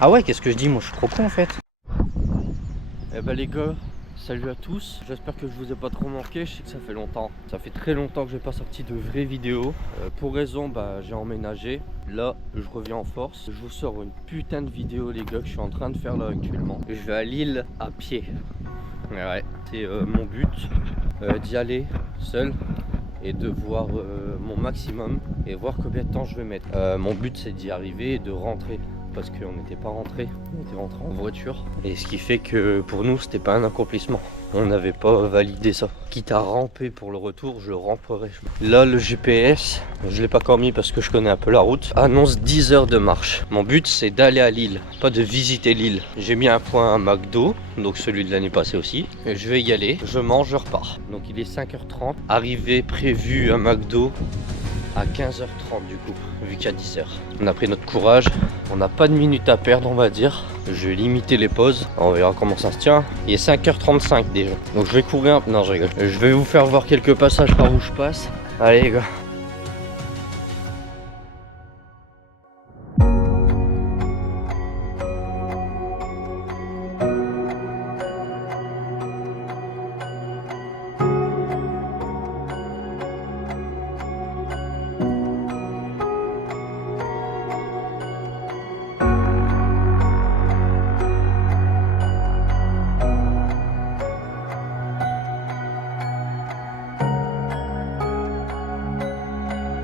Ah ouais, qu'est-ce que je dis? Moi je suis trop con en fait. Eh ben les gars, salut à tous. J'espère que je vous ai pas trop manqué. Je sais que ça fait longtemps. Ça fait très longtemps que j'ai pas sorti de vraies vidéos. Pour raison, j'ai emménagé. Là, je reviens en force. Je vous sors une putain de vidéo les gars que je suis en train de faire là actuellement. Je vais à Lille à pied. Ouais, c'est mon but d'y aller seul et de voir mon maximum et voir combien de temps je vais mettre. Mon but c'est d'y arriver et de rentrer parce qu'on n'était pas rentré, on était rentré en voiture et ce qui fait que pour nous c'était pas un accomplissement, on n'avait pas validé ça. Quitte à ramper pour le retour, je ramperai. Là le GPS, je l'ai pas encore mis parce que je connais un peu la route, annonce 10 heures de marche. Mon but c'est d'aller à Lille, pas de visiter Lille. J'ai mis un point à McDo, donc celui de l'année passée aussi, et je vais y aller, je mange, je repars. Donc il est 5h30, arrivée prévue à McDo à 15h30 du coup, vu qu'il y a 10h. On a pris notre courage, on n'a pas de minutes à perdre on va dire. Je vais limiter les pauses, on verra comment ça se tient. Il est 5h35 déjà, donc je vais courir un peu. Non je rigole. Je vais vous faire voir quelques passages par où je passe. Allez les gars.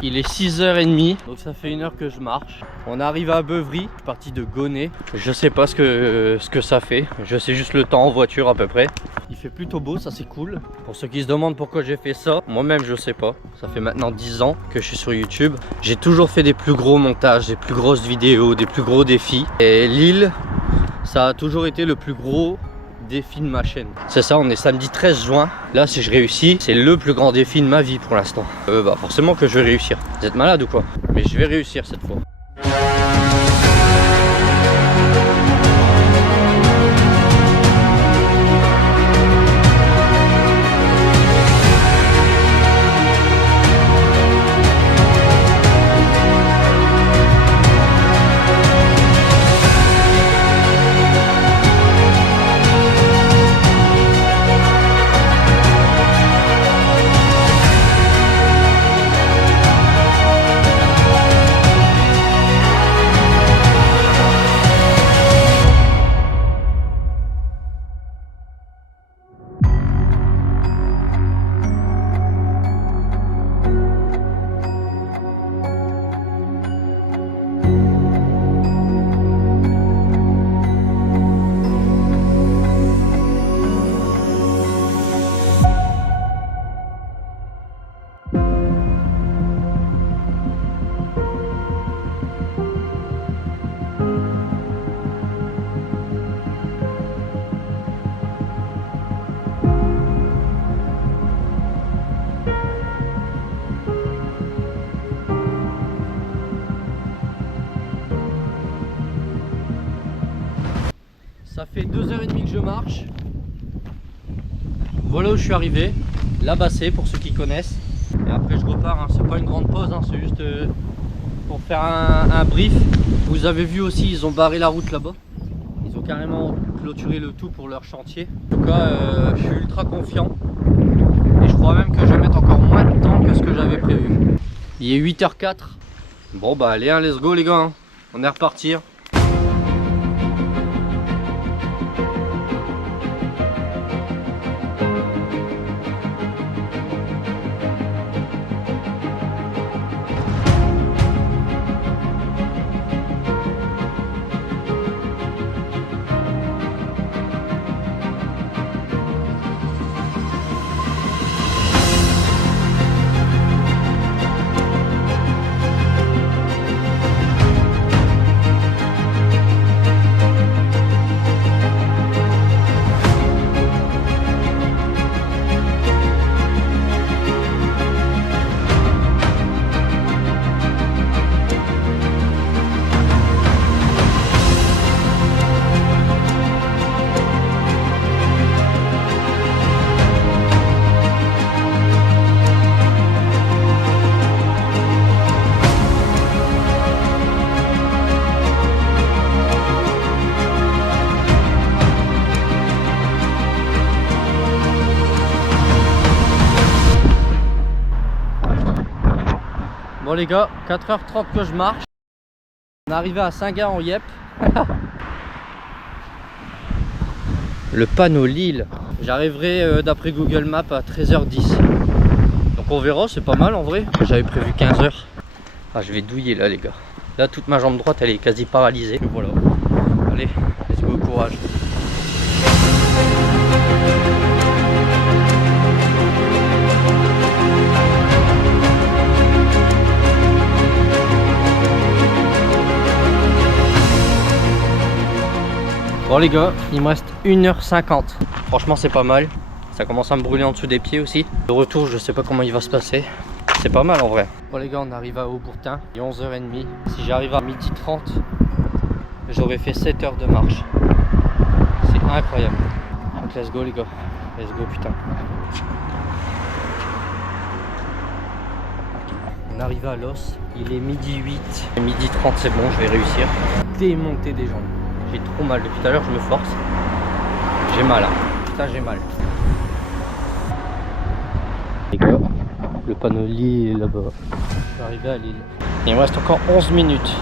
Il est 6h30, donc ça fait 1 heure que je marche. On arrive à Beuvry, je suis parti de Gonnet. Je sais pas ce que ça fait, je sais juste le temps en voiture à peu près. Il fait plutôt beau, ça c'est cool. Pour ceux qui se demandent pourquoi j'ai fait ça, moi-même je sais pas. Ça fait maintenant 10 ans que je suis sur YouTube. J'ai toujours fait des plus gros montages, des plus grosses vidéos, des plus gros défis. Et Lille, ça a toujours été le plus gros défi de ma chaîne. C'est ça, on est samedi 13 juin. Là, si je réussis, c'est le plus grand défi de ma vie pour l'instant. Forcément que je vais réussir. Vous êtes malade ou quoi? Mais je vais réussir cette fois. Ça fait 2h30 que je marche. Voilà où je suis arrivé. Là-bas c'est pour ceux qui connaissent. Et après je repars, hein. C'est pas une grande pause, hein. C'est juste pour faire un brief. Vous avez vu aussi, ils ont barré la route là-bas. Ils ont carrément clôturé le tout pour leur chantier. En tout cas, je suis ultra confiant. Et je crois même que je vais mettre encore moins de temps que ce que j'avais prévu. Il est 8h04. Bon bah allez, hein, let's go les gars, hein. On est repartir. Bon les gars, 4h30 que je marche. On est arrivé à Saint-Gall en Yep. Le panneau Lille. J'arriverai d'après Google Maps à 13h10. Donc on verra, c'est pas mal en vrai. J'avais prévu 15h. Ah, je vais douiller là les gars. Là toute ma jambe droite elle est quasi paralysée. Et voilà. Allez, let's go, courage. Bon les gars, il me reste 1h50. Franchement c'est pas mal. Ça commence à me brûler en dessous des pieds aussi. Le retour je sais pas comment il va se passer. C'est pas mal en vrai. Bon les gars, on arrive à Haubourtin. Il est 11h30. Si j'arrive à 12h30, j'aurais fait 7 heures de marche. C'est incroyable. Donc let's go les gars. Let's go putain. On arrive à Los. Il est 12h08. 12h30 c'est bon, je vais réussir. Démonter des jambes. J'ai trop mal depuis tout à l'heure, je me force. J'ai mal. Hein. Putain, j'ai mal. Les gars, le panneau Lille est là-bas. Je suis arrivé à Lille. Il me reste encore 11 minutes.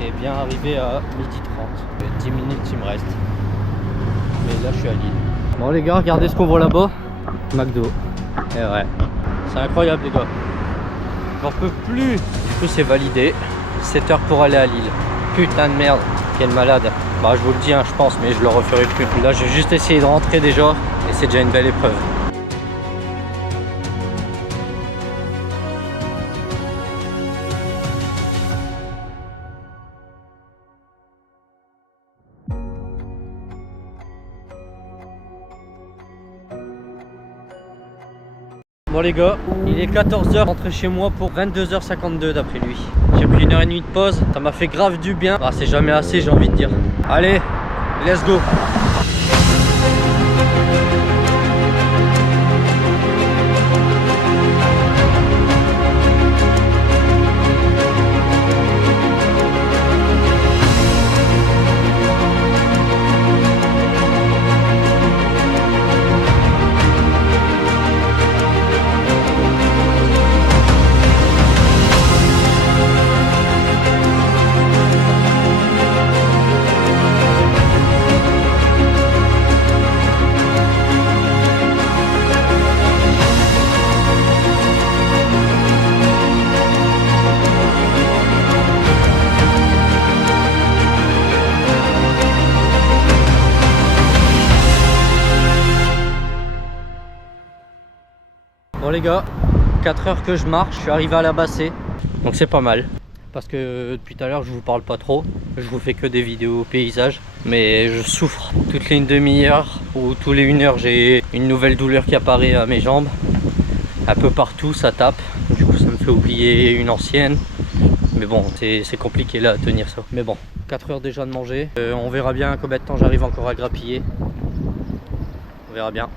Et bien arrivé à 12h30. 10 minutes il me reste. Mais là, je suis à Lille. Bon, les gars, regardez ce qu'on voit là-bas. McDo. Et ouais. C'est incroyable, les gars. J'en peux plus. Du coup, c'est validé. 7 heures pour aller à Lille. Putain de merde. Quel malade. Bah je vous le dis hein, je pense, mais je le referai plus. Là j'ai juste essayé de rentrer déjà et c'est déjà une belle épreuve. Bon les gars, il est 14h, rentré chez moi pour 22h52 d'après lui. J'ai pris 1h30 de pause, ça m'a fait grave du bien. Ah, c'est jamais assez, j'ai envie de dire. Allez, let's go. Bon les gars, 4 heures que je marche, je suis arrivé à la Bassée, donc c'est pas mal. Parce que depuis tout à l'heure je vous parle pas trop, je vous fais que des vidéos paysages, mais je souffre. Toutes les 1/2 ou tous les 1 heure j'ai une nouvelle douleur qui apparaît à mes jambes. Un peu partout ça tape, du coup ça me fait oublier une ancienne. Mais bon, c'est compliqué là à tenir ça. Mais bon, 4 heures déjà de manger, on verra bien combien de temps j'arrive encore à grappiller. On verra bien.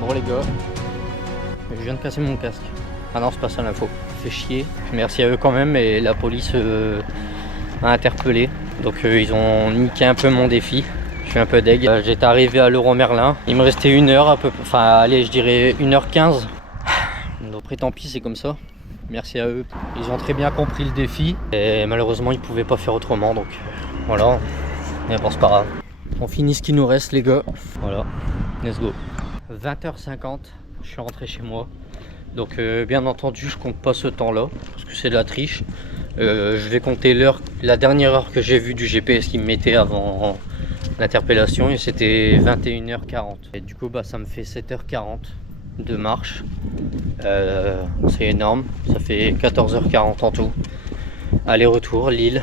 Bon les gars, je viens de casser mon casque. Ah non, c'est pas ça l'info. Fait chier. Merci à eux quand même, mais la police m'a interpellé. Donc ils ont niqué un peu mon défi. Je suis un peu deg. J'étais arrivé à l'Euro Merlin. Il me restait 1 heure à peu près. Enfin allez, je dirais 1h15. Donc après tant pis, c'est comme ça. Merci à eux. Ils ont très bien compris le défi. Et malheureusement ils pouvaient pas faire autrement. Donc voilà. Mais bon, c'est pas grave. On finit ce qui nous reste les gars. Voilà. Let's go. 20h50, je suis rentré chez moi. Donc bien entendu je compte pas ce temps là parce que c'est de la triche. Je vais compter l'heure, la dernière heure que j'ai vue du GPS qui me mettait avant l'interpellation, et c'était 21h40. Et du coup bah ça me fait 7h40 de marche. C'est énorme, ça fait 14h40 en tout. Aller-retour, Lille.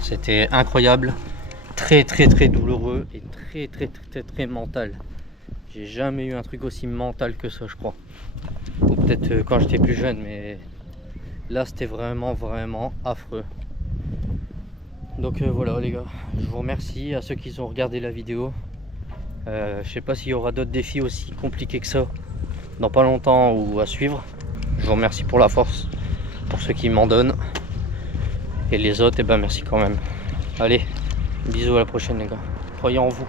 C'était incroyable, très douloureux et très mental. J'ai jamais eu un truc aussi mental que ça, je crois. Ou peut-être quand j'étais plus jeune, mais là c'était vraiment affreux. Donc voilà les gars, je vous remercie à ceux qui ont regardé la vidéo. Je sais pas s'il y aura d'autres défis aussi compliqués que ça dans pas longtemps ou à suivre. Je vous remercie pour la force, pour ceux qui m'en donnent. Et les autres, et ben merci quand même. Allez, bisous, à la prochaine les gars. Croyez en vous.